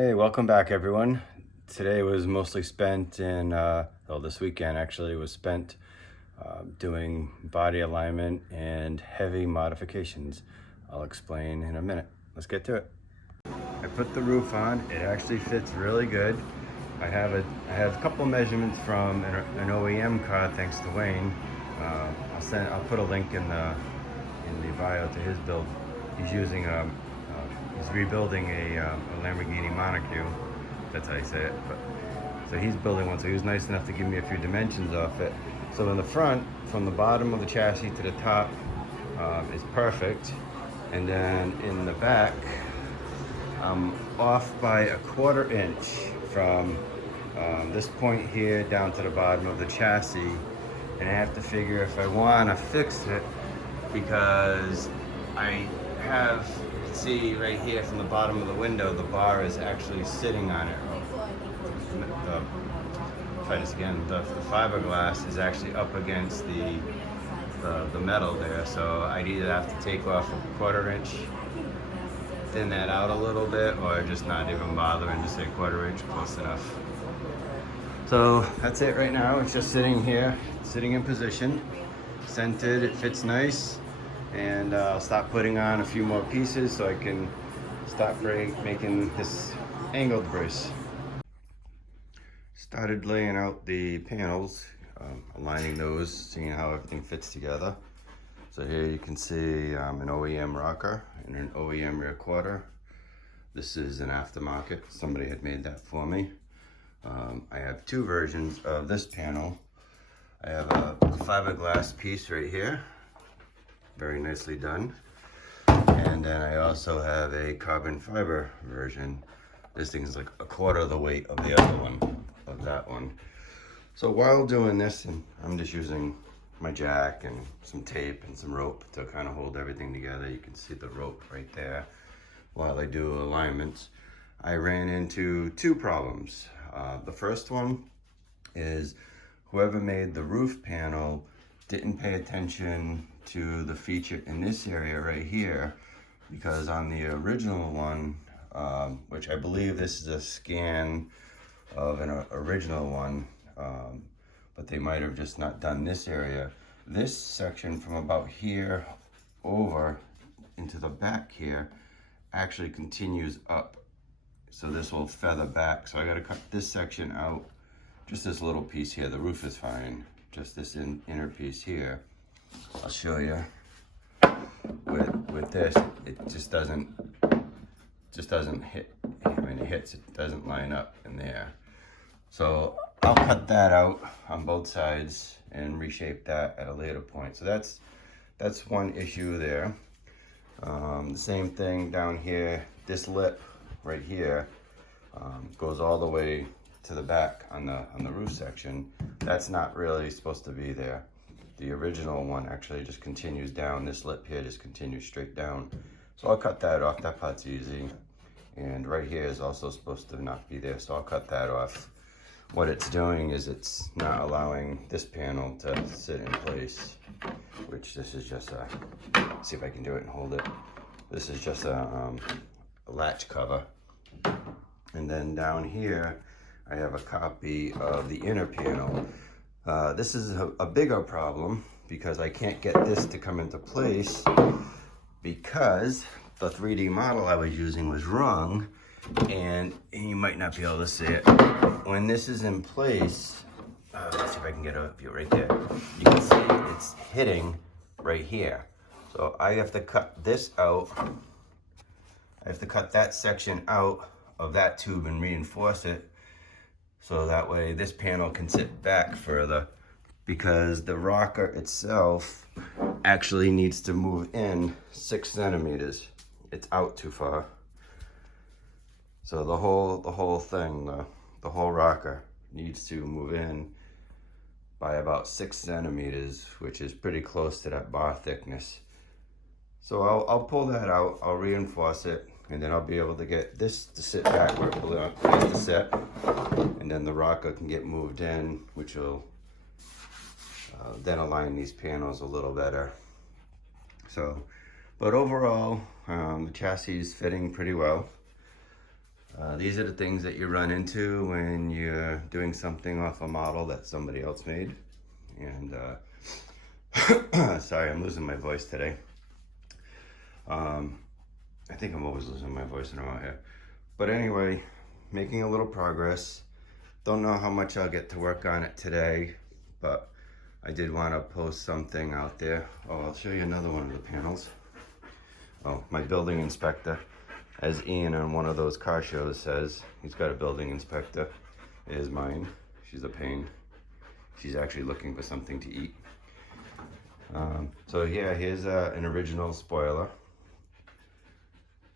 Hey, welcome back everyone. Today was mostly spent in, this weekend actually was spent doing body alignment and heavy modifications. I'll explain in a minute. Let's get to it. I put the roof on. It actually fits really good. I have a couple measurements from an OEM car, thanks to Wayne. I'll put a link in the bio to his build. He's using he's rebuilding a Lamborghini Monocogue. That's how you say it. So he's building one. So he was nice enough to give me a few dimensions off it. So in the front, from the bottom of the chassis to the top, is perfect. And then in the back, I'm off by a 1/4 inch from this point here down to the bottom of the chassis. And I have to figure if I want to fix it, because I have, you can see right here from the bottom of the window, the bar is actually sitting on it. Try this again. The fiberglass is actually up against the metal there, so I'd either have to take off a 1/4 inch, thin that out a little bit, or just not even bother and just say 1/4 inch, close enough. So that's it right now. It's just sitting here, sitting in position, centered. It fits nice, and I'll stop putting on a few more pieces so I can stop making this angled brace. Started laying out the panels, aligning those, seeing how everything fits together. So here you can see an OEM rocker and an OEM rear quarter. This is an aftermarket. Somebody had made that for me. I have two versions of this panel. I have a fiberglass piece right here, very nicely done. And then I also have a carbon fiber version. This thing is like a 1/4 of the weight of the other one, of that one. So while doing this, and I'm just using my jack and some tape and some rope to kind of hold everything together. You can see the rope right there. While I do alignments, I ran into two problems. The first one is whoever made the roof panel didn't pay attention to the feature in this area right here, because on the original one, which I believe this is a scan of an original one, but they might have just not done this area. This section from about here over into the back here actually continues up. So this will feather back. So I got to cut this section out, just this little piece here. The roof is fine, just this inner piece here. I'll show you. With this, it just doesn't hit. When it hits, it doesn't line up in there. So I'll cut that out on both sides and reshape that at a later point. So that's one issue there. The same thing down here. This lip right here goes all the way to the back on the roof section. That's not really supposed to be there. The original one actually just continues down. This lip here just continues straight down. So I'll cut that off. That part's easy. And right here is also supposed to not be there, so I'll cut that off. What it's doing is it's not allowing this panel to sit in place, which this is just a, see if I can do it and hold it. This is just a latch cover. And then down here, I have a copy of the inner panel. This is a bigger problem because I can't get this to come into place because the 3D model I was using was wrong, and you might not be able to see it. When this is in place, let's see if I can get a view right there. You can see it's hitting right here. So I have to cut this out. I have to cut that section out of that tube and reinforce it, so that way this panel can sit back further, because the rocker itself actually needs to move in 6 centimeters. It's out too far. So the whole thing, the whole rocker needs to move in by about 6 centimeters, which is pretty close to that bar thickness. So I'll pull that out, I'll reinforce it, and then I'll be able to get this to sit back where it needs to sit, and then the rocker can get moved in, which will then align these panels a little better. So, but overall, the chassis is fitting pretty well. These are the things that you run into when you're doing something off a model that somebody else made. And sorry, I'm losing my voice today. I think I'm always losing my voice around here. But anyway, making a little progress. Don't know how much I'll get to work on it today, but I did want to post something out there. Oh, I'll show you another one of the panels. Oh, my building inspector, as Ian on one of those car shows says, he's got a building inspector, is mine. She's a pain. She's actually looking for something to eat. So yeah, here's an original spoiler.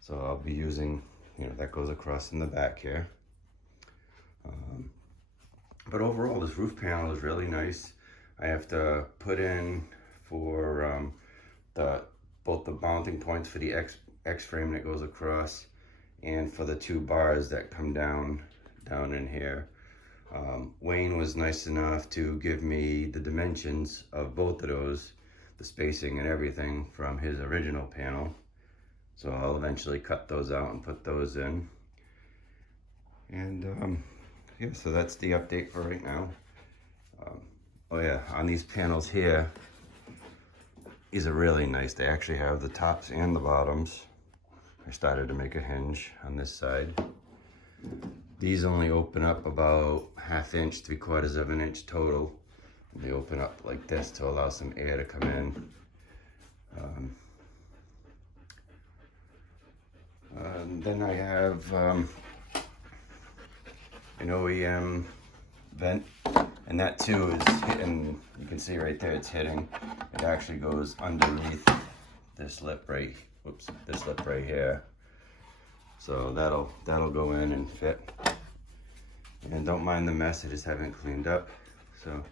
So I'll be using, you know, that goes across in the back here. But overall, this roof panel is really nice. I have to put in for both the mounting points for the X frame that goes across, and for the two bars that come down in here. Wayne was nice enough to give me the dimensions of both of those, the spacing and everything from his original panel. So I'll eventually cut those out and put those in. And yeah, so that's the update for right now. Oh yeah, on these panels here, these are really nice. They actually have the tops and the bottoms. I started to make a hinge on this side. These only open up about 1/2 inch, 3/4 of an inch total. They open up like this to allow some air to come in. And then I have an OEM vent, and that too is hitting. You can see right there, it's hitting. It actually goes underneath this lip right. Whoops, this lip right here. So that'll go in and fit. And don't mind the mess, I just haven't cleaned up. So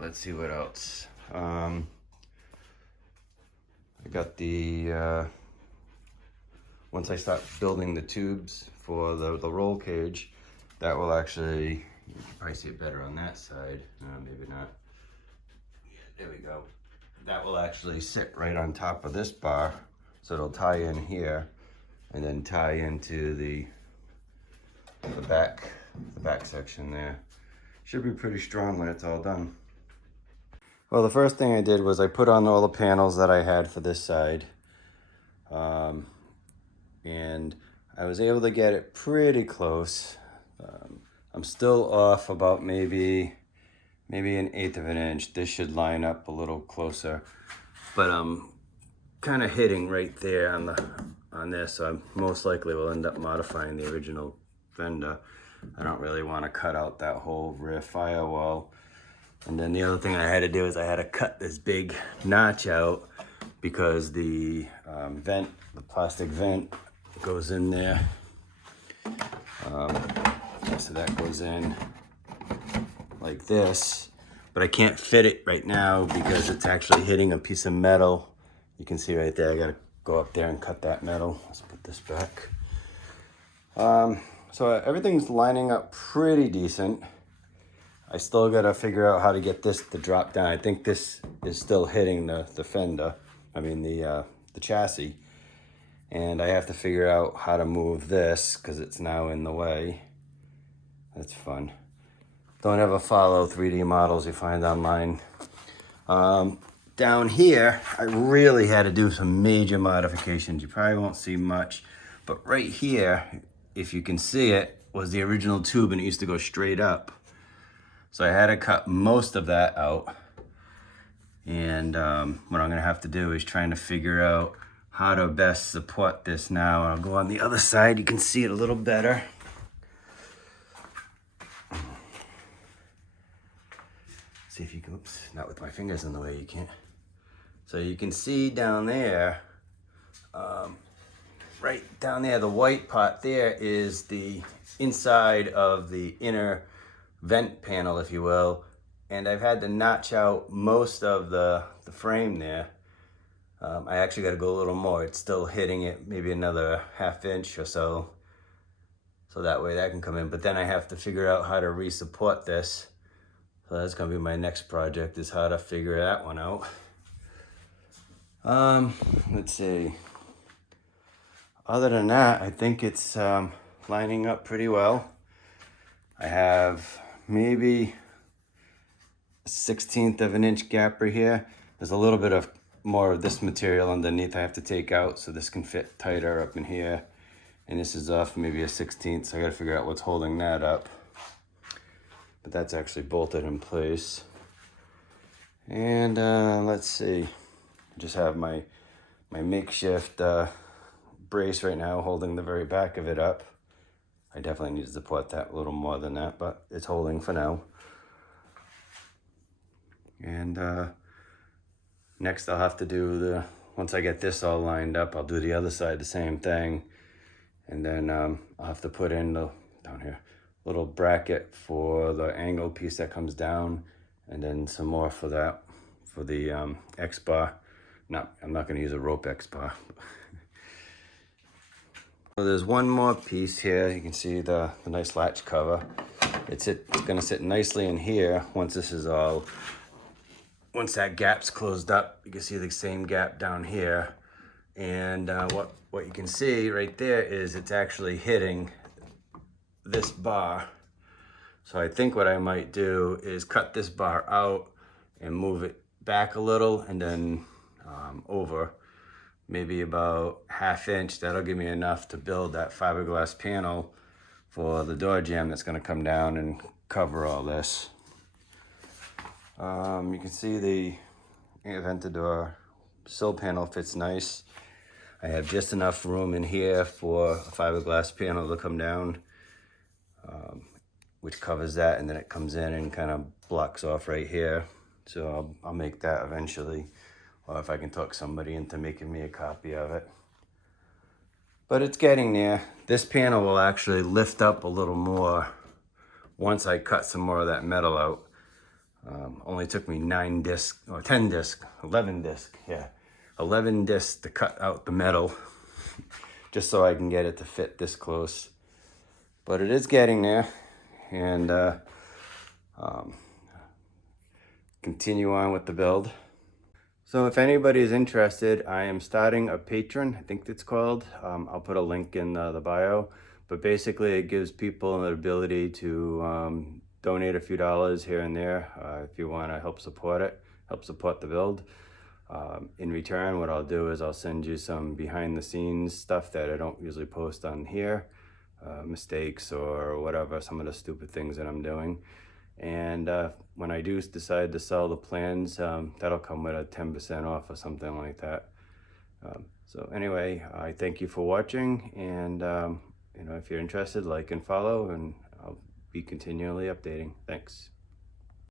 let's see what else. I got the once I start building the tubes for the roll cage, that will actually, you can probably see it better on that side. No, maybe not. Yeah, there we go. That will actually sit right on top of this bar, so it'll tie in here and then tie into the back section there. Should be pretty strong when it's all done. Well, the first thing I did was I put on all the panels that I had for this side. And I was able to get it pretty close. I'm still off about maybe 1/8 of an inch. This should line up a little closer, but I'm kind of hitting right there on this, so I most likely will end up modifying the original fender. I don't really want to cut out that whole rear firewall. And then the other thing I had to do is I had to cut this big notch out because the vent, the plastic vent, goes in there. So that goes in like this, but I can't fit it right now because it's actually hitting a piece of metal. You can see right there, I gotta go up there and cut that metal. Let's put this back. So everything's lining up pretty decent. I still gotta figure out how to get this to drop down. I think this is still hitting the fender, I mean the chassis. And I have to figure out how to move this because it's now in the way. That's fun. Don't ever follow 3D models you find online. Down here, I really had to do some major modifications. You probably won't see much, but right here, if you can see it, was the original tube and it used to go straight up. So I had to cut most of that out. And what I'm gonna have to do is trying to figure out how to best support this now. I'll go on the other side, you can see it a little better. See if you can, oops, not with my fingers in the way, you can't. So you can see down there, right down there, the white part there is the inside of the inner vent panel, if you will. And I've had to notch out most of the frame there. I actually got to go a little more. It's still hitting it, maybe another 1/2 inch or so. So that way that can come in. But then I have to figure out how to re-support this. So that's going to be my next project, is how to figure that one out. Let's see. other than that, I think it's lining up pretty well. I have maybe a 1/16 of an inch gap right here. There's a little bit of more of this material underneath I have to take out so this can fit tighter up in here. And this is off maybe a 1/16, so I gotta figure out what's holding that up. But that's actually bolted in place. And let's see, I just have my makeshift brace right now holding the very back of it up. I definitely need to support that a little more than that, but it's holding for now. And next I'll have to do once I get this all lined up, I'll do the other side the same thing. And then I'll have to put in down here, little bracket for the angle piece that comes down, and then some more for that, for the X-bar. I'm not gonna use a rope X-bar. So there's one more piece here. You can see the nice latch cover. It's gonna sit nicely in here once this is all, once that gap's closed up. You can see the same gap down here. And what you can see right there is it's actually hitting this bar. So I think what I might do is cut this bar out and move it back a little, and then over maybe about 1/2 inch. That'll give me enough to build that fiberglass panel for the door jamb that's going to come down and cover all this. You can see the Aventador sill panel fits nice. I have just enough room in here for a fiberglass panel to come down, which covers that, and then it comes in and kind of blocks off right here. So I'll make that eventually, or if I can talk somebody into making me a copy of it. But it's getting there. This panel will actually lift up a little more once I cut some more of that metal out. Only took me 11 discs to cut out the metal, just so I can get it to fit this close. But it is getting there, and continue on with the build. So if anybody is interested, I am starting a Patreon, I think it's called. I'll put a link in the bio, but basically it gives people an ability to donate a few dollars here and there if you want to help support the build. In return, what I'll do is I'll send you some behind the scenes stuff that I don't usually post on here, mistakes or whatever, some of the stupid things that I'm doing. And when I do decide to sell the plans, that'll come with a 10% off or something like that. So anyway, I thank you for watching, and you know, if you're interested, like and follow, and I'll be continually updating. Thanks.